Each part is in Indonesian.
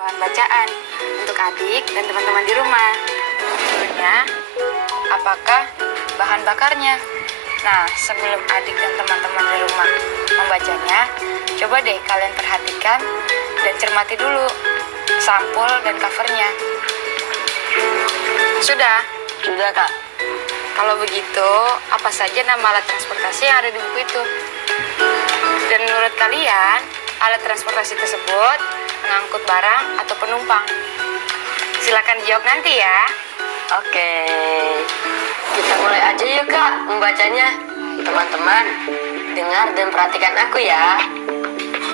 bahan bacaan untuk adik dan teman-teman di rumah. Tentunya, apakah bahan bakarnya? Nah, sebelum adik dan teman-teman di rumah membacanya, coba deh kalian perhatikan dan cermati dulu sampul dan covernya. Sudah? Sudah, Kak. Kalau begitu, apa saja nama alat transportasi yang ada di buku itu? Dan menurut kalian, alat transportasi tersebut mengangkut barang atau penumpang? Silakan dijawab nanti ya. Oke. Kita mulai aja yuk, Kak, membacanya. Teman-teman, dengar dan perhatikan aku ya.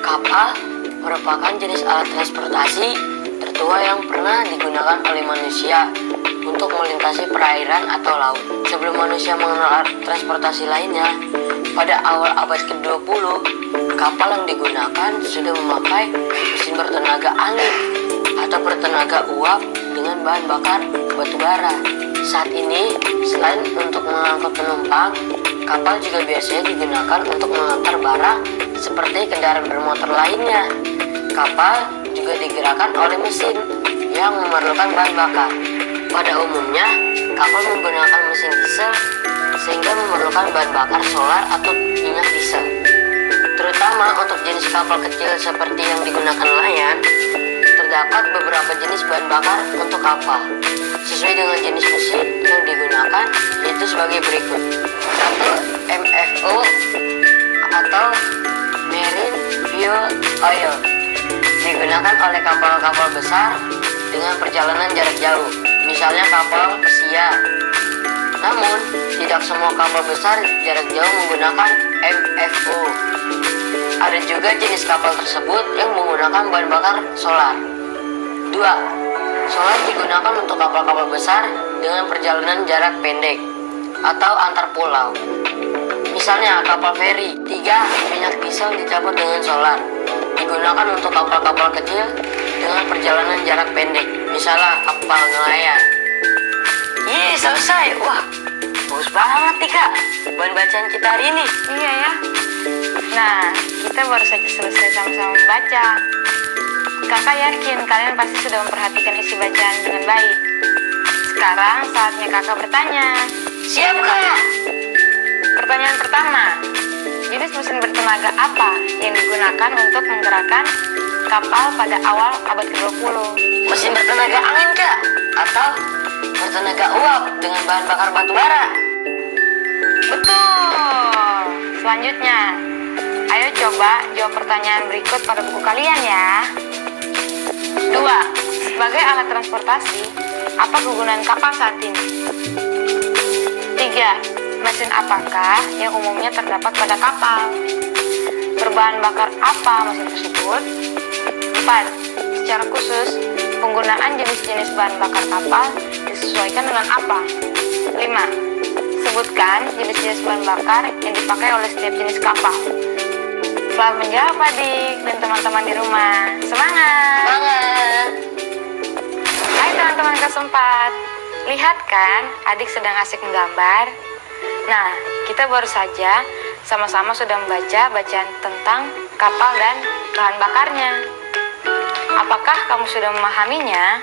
Kapal merupakan jenis alat transportasi tertua yang pernah digunakan oleh manusia untuk melintasi perairan atau laut. Sebelum manusia mengenal alat transportasi lainnya, pada awal abad ke-20, kapal yang digunakan sudah memakai mesin bertenaga angin atau bertenaga uap dengan bahan bakar batu bara. Saat ini, selain untuk mengangkut penumpang, kapal juga biasanya digunakan untuk mengantar barang seperti kendaraan bermotor lainnya. Kapal juga digerakkan oleh mesin yang memerlukan bahan bakar. Pada umumnya, kapal menggunakan mesin diesel sehingga memerlukan bahan bakar solar atau minyak diesel. Terutama untuk jenis kapal kecil seperti yang digunakan nelayan, terdapat beberapa jenis bahan bakar untuk kapal. Sesuai dengan jenis mesin yang digunakan, yaitu sebagai berikut. 1. MFO atau Marine Fuel Oil, digunakan oleh kapal-kapal besar dengan perjalanan jarak jauh, misalnya kapal pesiar. Namun, tidak semua kapal besar jarak jauh menggunakan MFO. Ada juga jenis kapal tersebut yang menggunakan bahan bakar solar. 2. Solar digunakan untuk kapal-kapal besar dengan perjalanan jarak pendek atau antar pulau. Misalnya kapal feri. 3. Minyak diesel dicampur dengan solar, digunakan untuk kapal-kapal kecil dengan perjalanan jarak pendek, misalnya kapal nelayan. Selesai. Wah, bagus banget nih, Kak, bahan bacaan kita hari ini. Iya ya. Nah, kita baru saja selesai sama-sama membaca. Kakak yakin kalian pasti sudah memperhatikan isi bacaan dengan baik. Sekarang saatnya kakak bertanya. Siap, Kak. Pertanyaan pertama, jenis mesin bertenaga apa yang digunakan untuk menggerakkan kapal pada awal abad ke-20? Mesin bertenaga angin, Kak, atau bertenaga uap dengan bahan bakar batu bara? Betul. Selanjutnya, ayo coba jawab pertanyaan berikut pada buku kalian ya. 2. Sebagai alat transportasi, apa kegunaan kapal saat ini? 3. Mesin apakah yang umumnya terdapat pada kapal? Berbahan bakar apa mesin tersebut? 4. Secara khusus, penggunaan jenis-jenis bahan bakar kapal disesuaikan dengan apa? 5. Sebutkan jenis-jenis bahan bakar yang dipakai oleh setiap jenis kapal. Selamat menjawab adik dan teman-teman di rumah. Semangat! Banget. Hai teman-teman kelas 4. Lihat kan, adik sedang asik menggambar. Nah, kita baru saja sama-sama sudah membaca bacaan tentang kapal dan bahan bakarnya. Apakah kamu sudah memahaminya?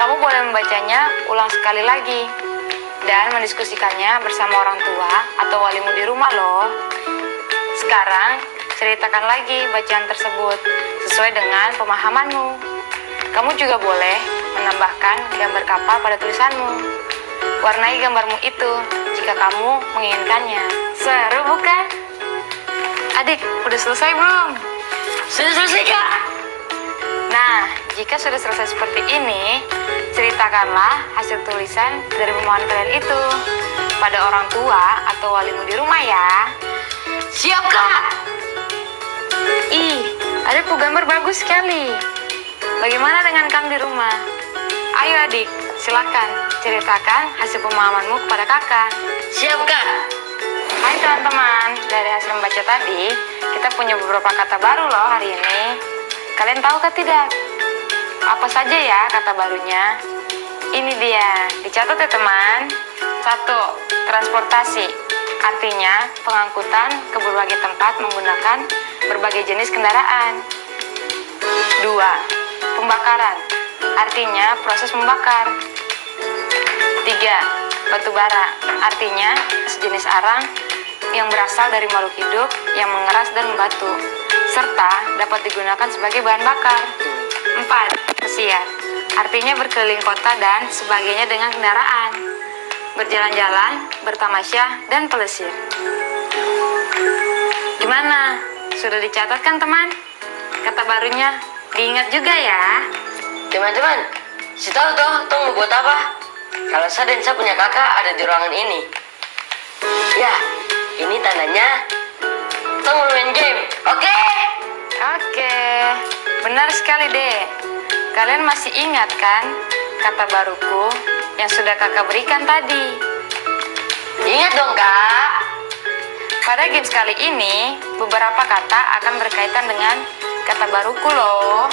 Kamu boleh membacanya ulang sekali lagi dan mendiskusikannya bersama orang tua atau walimu di rumah loh. Sekarang, ceritakan lagi bacaan tersebut sesuai dengan pemahamanmu. Kamu juga boleh menambahkan gambar kapal pada tulisanmu. Warnai gambarmu itu jika kamu menginginkannya. Seru bukan? Adik, udah selesai belum? Sudah selesai, Kak. Nah, jika sudah selesai seperti ini, ceritakanlah hasil tulisan dari pemahaman kalian itu pada orang tua atau walimu di rumah ya. Siap, Kak. Ih, adikku gambar bagus sekali. Bagaimana dengan kamu di rumah? Ayo adik, silakan ceritakan hasil pemahamanmu kepada kakak. Siap, Kak. Hai teman-teman, dari hasil membaca tadi, kita punya beberapa kata baru loh hari ini. Kalian tahu kah tidak? Apa saja ya kata barunya? Ini dia, dicatat ya teman. 1. Transportasi, artinya pengangkutan ke berbagai tempat menggunakan berbagai jenis kendaraan. 2. pembakaran, artinya proses membakar. 3. Batu bara, artinya sejenis arang yang berasal dari makhluk hidup yang mengeras dan membatu, serta dapat digunakan sebagai bahan bakar. 4. Pesiar, artinya berkeliling kota dan sebagainya dengan kendaraan, berjalan-jalan, bertamasya, dan pelesir. Gimana? Sudah dicatat kan teman? Kata barunya diingat juga ya. Teman-teman, si tahu tuh mau buat apa? Kalau saya dan saya punya kakak ada di ruangan ini. Ya, ini tandanya Tong mau main game. Oke? Oke, benar sekali deh. Kalian masih ingat kan kata baruku yang sudah kakak berikan tadi? Ingat dong, Kak. Pada games kali ini, beberapa kata akan berkaitan dengan kata baruku loh.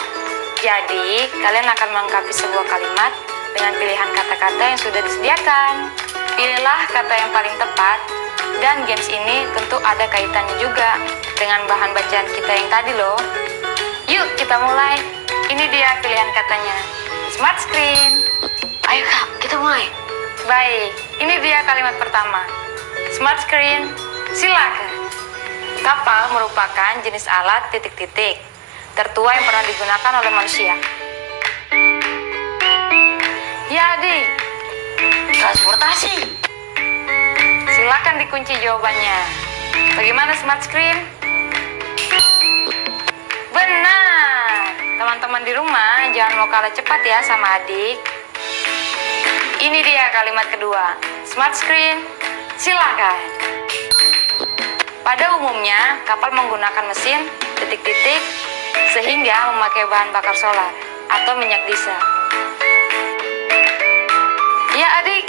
Jadi, kalian akan melengkapi sebuah kalimat dengan pilihan kata-kata yang sudah disediakan. Pilihlah kata yang paling tepat, dan games ini tentu ada kaitannya juga dengan bahan bacaan kita yang tadi loh. Yuk, kita mulai. Ini dia pilihan katanya. Smart screen. Ayo, Kak, kita mulai. Baik, ini dia kalimat pertama. Smart screen, silakan. Kapal merupakan jenis alat titik-titik tertua yang pernah digunakan oleh manusia. Ya, adik. Transportasi. Silakan dikunci jawabannya. Bagaimana smart screen? Benar. Teman-teman di rumah jangan mau kalah cepat ya sama adik. Ini dia kalimat kedua. Smart screen, silakan. Pada umumnya, kapal menggunakan mesin titik-titik sehingga memakai bahan bakar solar atau minyak diesel. Ya adik,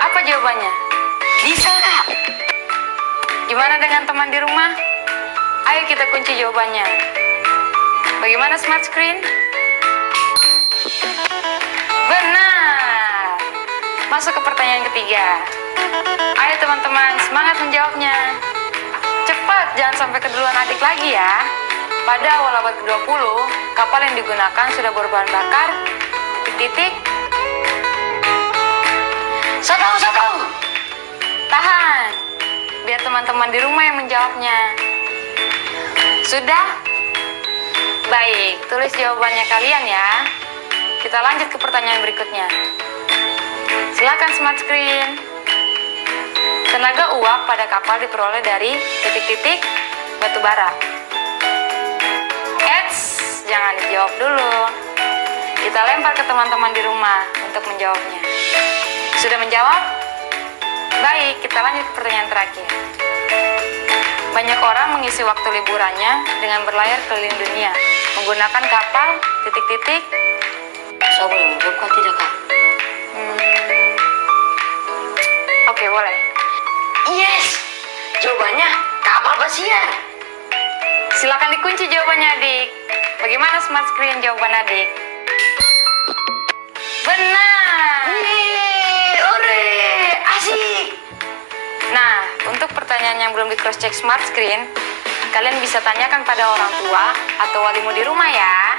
apa jawabannya? Diesel, Kak. Gimana dengan teman di rumah? Ayo kita kunci jawabannya. Bagaimana smart screen? Benar. Masuk ke pertanyaan ketiga. Ayo teman-teman, semangat menjawabnya. Cepat, jangan sampai keduluan adik lagi ya. Pada awal abad ke-20, kapal yang digunakan sudah berbahan bakar titik-titik. Saya tahu. Tahan, biar teman-teman di rumah yang menjawabnya. Sudah? Baik, tulis jawabannya kalian ya. Kita lanjut ke pertanyaan berikutnya. Silakan smart screen. Tenaga uap pada kapal diperoleh dari titik-titik batu bara. Jangan dijawab dulu. Kita lempar ke teman-teman di rumah untuk menjawabnya. Sudah menjawab? Baik, kita lanjut ke pertanyaan terakhir. Banyak orang mengisi waktu liburannya dengan berlayar keliling dunia menggunakan kapal titik-titik. Saya boleh menjawab kah tidak, Kak? Oke, boleh. Yes! Jawabannya kapal pesiar. Silakan dikunci jawabannya, adik. Bagaimana smart screen jawaban adik? Benar. Ore, asik. Nah, untuk pertanyaan yang belum di cross check smart screen, kalian bisa tanyakan pada orang tua atau walimu di rumah ya.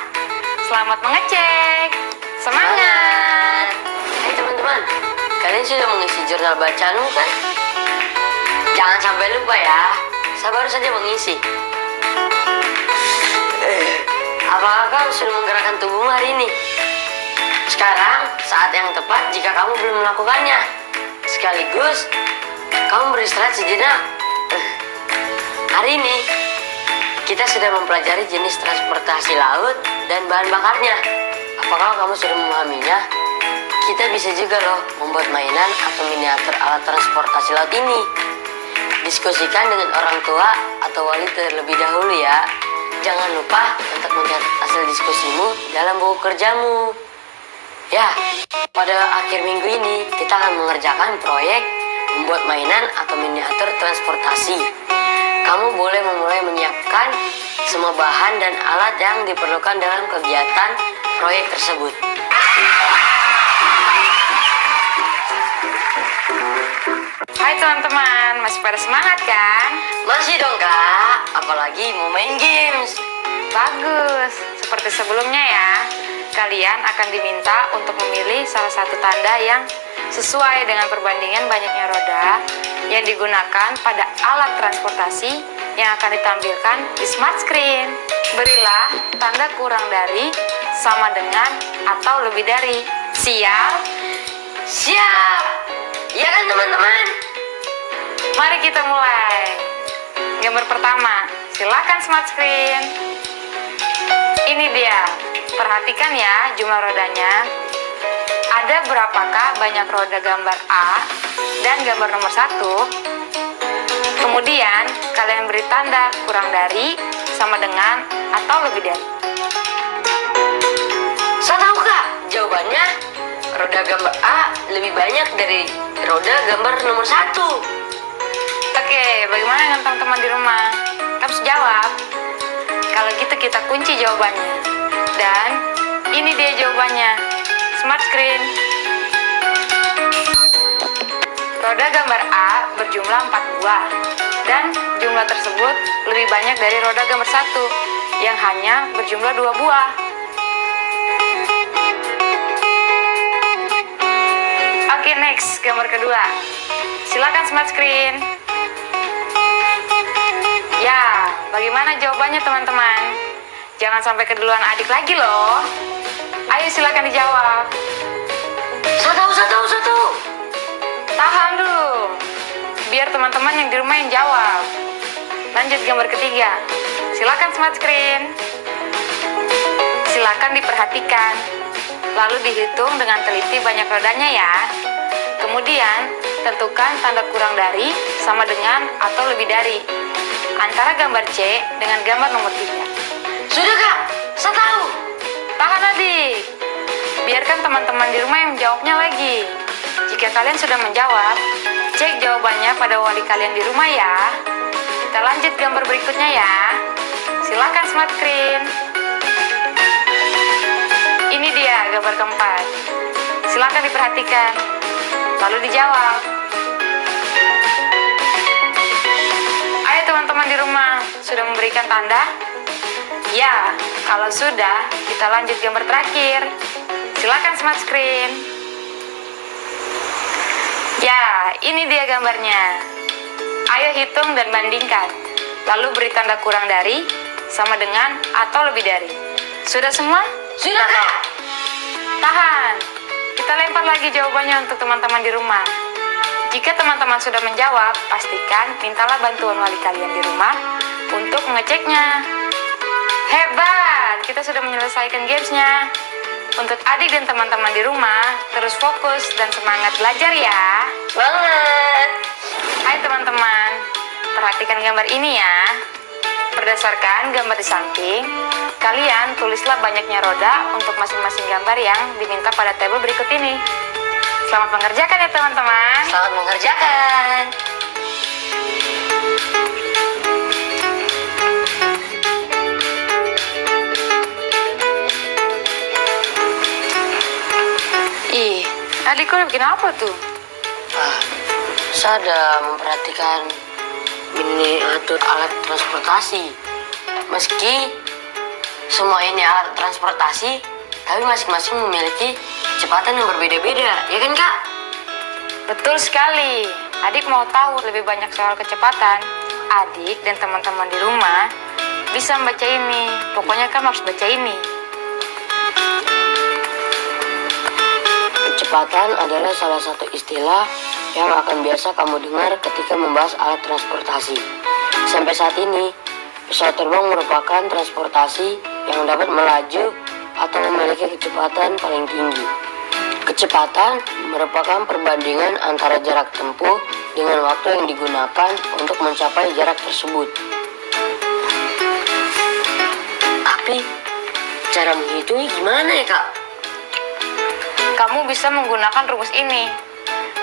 Selamat mengecek. Semangat. Hai teman-teman, kalian sudah mengisi jurnal bacaanmu kan? Jangan sampai lupa ya. Saya baru saja mengisi. Apakah kamu sudah menggerakkan tubuhmu hari ini? Sekarang saat yang tepat jika kamu belum melakukannya. Sekaligus kamu beristirahat sejenak. Hari ini kita sudah mempelajari jenis transportasi laut dan bahan bakarnya. Apakah kamu sudah memahaminya? Kita bisa juga loh membuat mainan atau miniatur alat transportasi laut ini. Diskusikan dengan orang tua atau wali terlebih dahulu ya. Jangan lupa untuk mencatat hasil diskusimu dalam buku kerjamu. Ya, pada akhir minggu ini kita akan mengerjakan proyek membuat mainan atau miniatur transportasi. Kamu boleh memulai menyiapkan semua bahan dan alat yang diperlukan dalam kegiatan proyek tersebut. Hai teman-teman, masih pada semangat kan? Masih dong kak, apalagi mau main games. Bagus, seperti sebelumnya ya. kalian akan diminta untuk memilih salah satu tanda yang sesuai dengan perbandingan banyaknya roda yang digunakan pada alat transportasi yang akan ditampilkan di smart screen. Berilah tanda kurang dari, sama dengan, atau lebih dari. Siap? Siap. Ya kan teman-teman? Mari kita mulai. Gambar pertama, silakan smart screen. Ini dia. Perhatikan ya jumlah rodanya. Ada berapakah banyak roda gambar A dan gambar nomor 1? Kemudian kalian beri tanda kurang dari, sama dengan, atau lebih dari. Saya tahu kak, jawabannya roda gambar A lebih banyak dari roda gambar nomor 1. Oke, bagaimana dengan teman-teman di rumah? Kamu harus jawab. Kalau gitu kita kunci jawabannya. Dan ini dia jawabannya. Smart screen. Roda gambar A berjumlah 4 buah. Dan jumlah tersebut lebih banyak dari roda gambar 1 yang hanya berjumlah 2 buah. Oke, next, gambar kedua. Silakan smart screen. Ya, bagaimana jawabannya teman-teman? Jangan sampai keduluan adik lagi loh. Ayo silakan dijawab. Saya tahu. Tahan dulu. Biar teman-teman yang di rumah yang jawab. Lanjut gambar ketiga. Silakan smart screen. Silakan diperhatikan. Lalu dihitung dengan teliti banyak rodanya ya. Kemudian tentukan tanda kurang dari, sama dengan, atau lebih dari antara gambar C dengan gambar nomor 3. Sudah kak, saya tahu. Tahan adik. Biarkan teman-teman di rumah yang menjawabnya lagi. Jika kalian sudah menjawab, cek jawabannya pada wali kalian di rumah ya. Kita lanjut gambar berikutnya ya. Silakan smart screen. Ini dia gambar keempat. Silakan diperhatikan. Lalu dijawab. Ayo teman-teman di rumah, sudah memberikan tanda? Ya, kalau sudah, kita lanjut gambar terakhir. Silakan smart screen. Ya, ini dia gambarnya. Ayo hitung dan bandingkan. Lalu beri tanda kurang dari, sama dengan, atau lebih dari. Sudah semua? Sudah kak. Tahan. Kita lempar lagi jawabannya untuk teman-teman di rumah. Jika teman-teman sudah menjawab, pastikan mintalah bantuan wali kalian di rumah untuk mengeceknya. Hebat, kita sudah menyelesaikan gamesnya. Untuk adik dan teman-teman di rumah, terus fokus dan semangat belajar ya. Banget. Hai teman-teman, perhatikan gambar ini ya. Berdasarkan gambar di samping, kalian tulislah banyaknya roda untuk masing-masing gambar yang diminta pada tabel berikut ini. Selamat mengerjakan ya teman-teman. Selamat mengerjakan. Ih, adikku udah bikin apa tuh? Saya ada memperhatikan miniatur alat transportasi. Meski semua ini alat transportasi, tapi masing-masing memiliki kecepatan yang berbeda-beda, ya kan kak? Betul sekali. Adik mau tahu lebih banyak soal kecepatan? Adik dan teman-teman di rumah bisa membaca ini. Pokoknya kamu harus baca ini. Kecepatan adalah salah satu istilah yang akan biasa kamu dengar ketika membahas alat transportasi. Sampai saat ini, pesawat terbang merupakan transportasi yang dapat melaju atau memiliki kecepatan paling tinggi. Kecepatan merupakan perbandingan antara jarak tempuh dengan waktu yang digunakan untuk mencapai jarak tersebut. Tapi, cara menghitungnya gimana ya kak? Kamu bisa menggunakan rumus ini.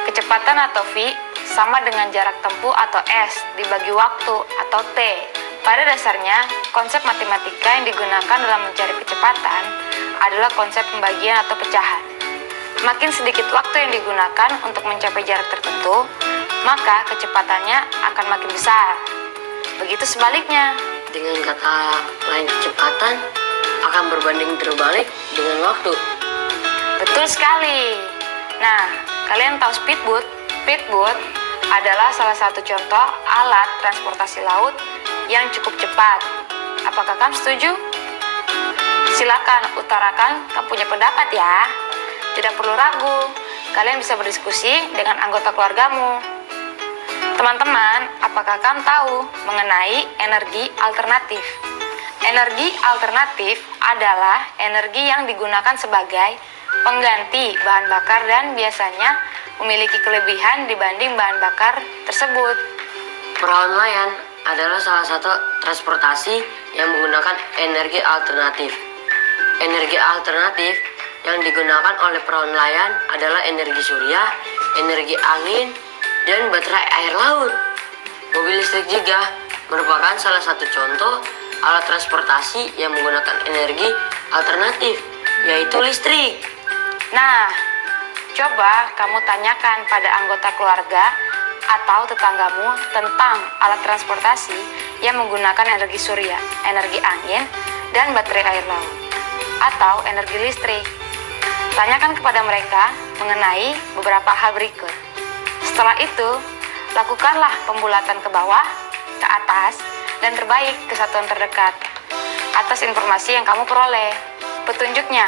Kecepatan atau V sama dengan jarak tempuh atau S dibagi waktu atau T. Pada dasarnya, konsep matematika yang digunakan dalam mencari kecepatan adalah konsep pembagian atau pecahan. Makin sedikit waktu yang digunakan untuk mencapai jarak tertentu, maka kecepatannya akan makin besar. Begitu sebaliknya. Dengan kata lain kecepatan akan berbanding terbalik dengan waktu. Betul sekali. Nah, kalian tahu speedboat? Speedboat adalah salah satu contoh alat transportasi laut yang cukup cepat. Apakah kamu setuju? Silakan utarakan kamu punya pendapat ya. Tidak perlu ragu, kalian bisa berdiskusi dengan anggota keluargamu. Teman-teman, apakah kamu tahu mengenai energi alternatif? Energi alternatif adalah energi yang digunakan sebagai pengganti bahan bakar dan biasanya memiliki kelebihan dibanding bahan bakar tersebut. Perahu nelayan adalah salah satu transportasi yang menggunakan energi alternatif. Energi alternatif yang digunakan oleh perahu nelayan adalah energi surya, energi angin, dan baterai air laut. Mobil listrik juga merupakan salah satu contoh alat transportasi yang menggunakan energi alternatif, yaitu listrik. Nah, coba kamu tanyakan pada anggota keluarga atau tetanggamu tentang alat transportasi yang menggunakan energi surya, energi angin, dan baterai air laut, atau energi listrik. Tanyakan kepada mereka mengenai beberapa hal berikut. Setelah itu, lakukanlah pembulatan ke bawah, ke atas, dan terbaik ke satuan terdekat atas informasi yang kamu peroleh. Petunjuknya,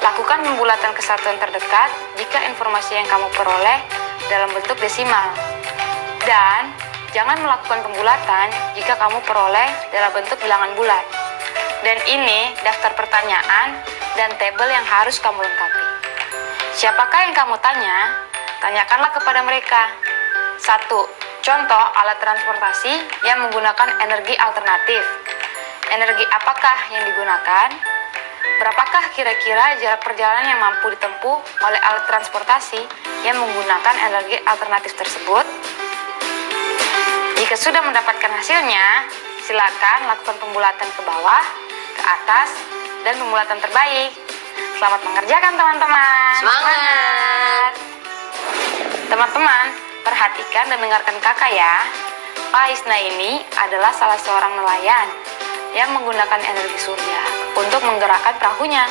lakukan pembulatan ke satuan terdekat jika informasi yang kamu peroleh dalam bentuk desimal. Dan jangan melakukan pembulatan jika kamu peroleh dalam bentuk bilangan bulat. Dan ini daftar pertanyaan dan tabel yang harus kamu lengkapi. Siapakah yang kamu tanya? Tanyakanlah kepada mereka. 1. Contoh alat transportasi yang menggunakan energi alternatif. Energi apakah yang digunakan? Berapakah kira-kira jarak perjalanan yang mampu ditempuh oleh alat transportasi yang menggunakan energi alternatif tersebut? Jika sudah mendapatkan hasilnya, silakan lakukan pembulatan ke bawah, ke atas, dan pembulatan terbaik. Selamat mengerjakan teman-teman. Semangat! Teman-teman, perhatikan dan dengarkan kakak ya. Pak Isna ini adalah salah seorang nelayan yang menggunakan energi surya untuk menggerakkan perahunya.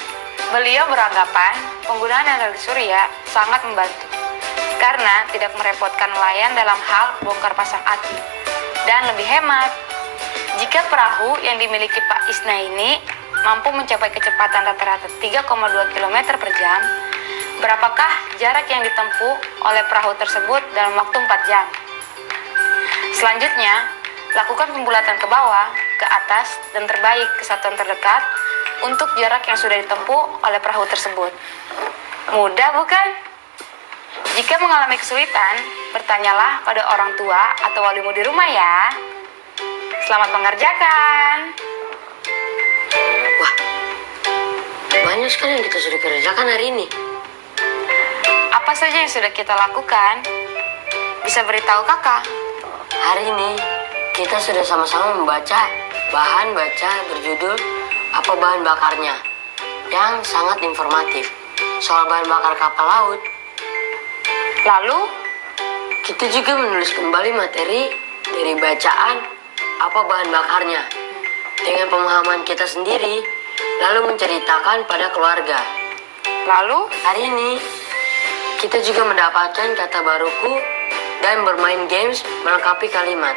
Beliau beranggapan penggunaan energi surya sangat membantu karena tidak merepotkan nelayan dalam hal bongkar pasang aki dan lebih hemat. Jika perahu yang dimiliki Pak Isna ini mampu mencapai kecepatan rata-rata 3,2 km per jam, berapakah jarak yang ditempuh oleh perahu tersebut dalam waktu 4 jam? Selanjutnya, lakukan pembulatan ke bawah, ke atas, dan terbaik ke satuan terdekat untuk jarak yang sudah ditempuh oleh perahu tersebut. Mudah bukan? Jika mengalami kesulitan, bertanyalah pada orang tua atau walimu di rumah ya. Selamat mengerjakan. Wah, banyak sekali yang kita sudah kerjakan hari ini. Apa saja yang sudah kita lakukan? Bisa beritahu kakak? Hari ini kita sudah sama-sama membaca bahan baca berjudul Apa Bahan Bakarnya yang sangat informatif soal bahan bakar kapal laut. Lalu, Kita juga menulis kembali materi dari bacaan Apa Bahan Bakarnya dengan pemahaman kita sendiri, lalu menceritakan pada keluarga. lalu, Hari ini kita juga mendapatkan kata baruku dan bermain games melengkapi kalimat.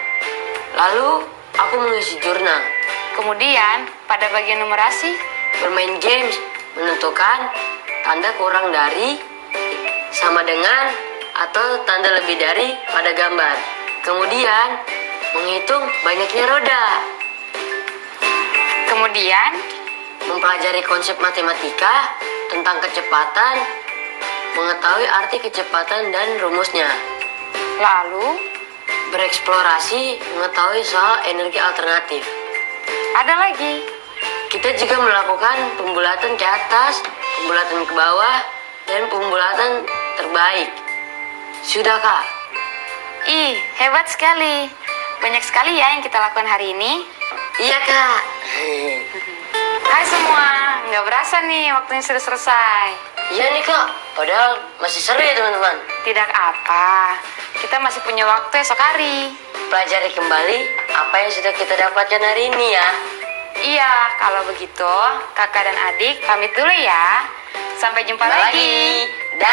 Lalu aku mengisi jurnal. kemudian pada bagian numerasi, Bermain games menentukan tanda kurang dari, sama dengan, atau tanda lebih dari pada gambar. Kemudian menghitung banyaknya roda. kemudian, Mempelajari konsep matematika tentang kecepatan, mengetahui arti kecepatan dan rumusnya. lalu, Bereksplorasi mengetahui soal energi alternatif. ada lagi. Kita juga melakukan pembulatan ke atas, pembulatan ke bawah, dan pembulatan terbaik. Sudah, Kak? Ih, hebat sekali. Banyak sekali ya yang kita lakukan hari ini. Iya, Kak. Hai semua, nggak berasa nih waktunya sudah selesai. Iya nih, Kak. Padahal masih seru ya, teman-teman. Tidak apa, kita masih punya waktu esok hari. Pelajari kembali apa yang sudah kita dapatkan hari ini ya. Iya, kalau begitu kakak dan adik pamit dulu ya. Sampai jumpa lagi. Dah.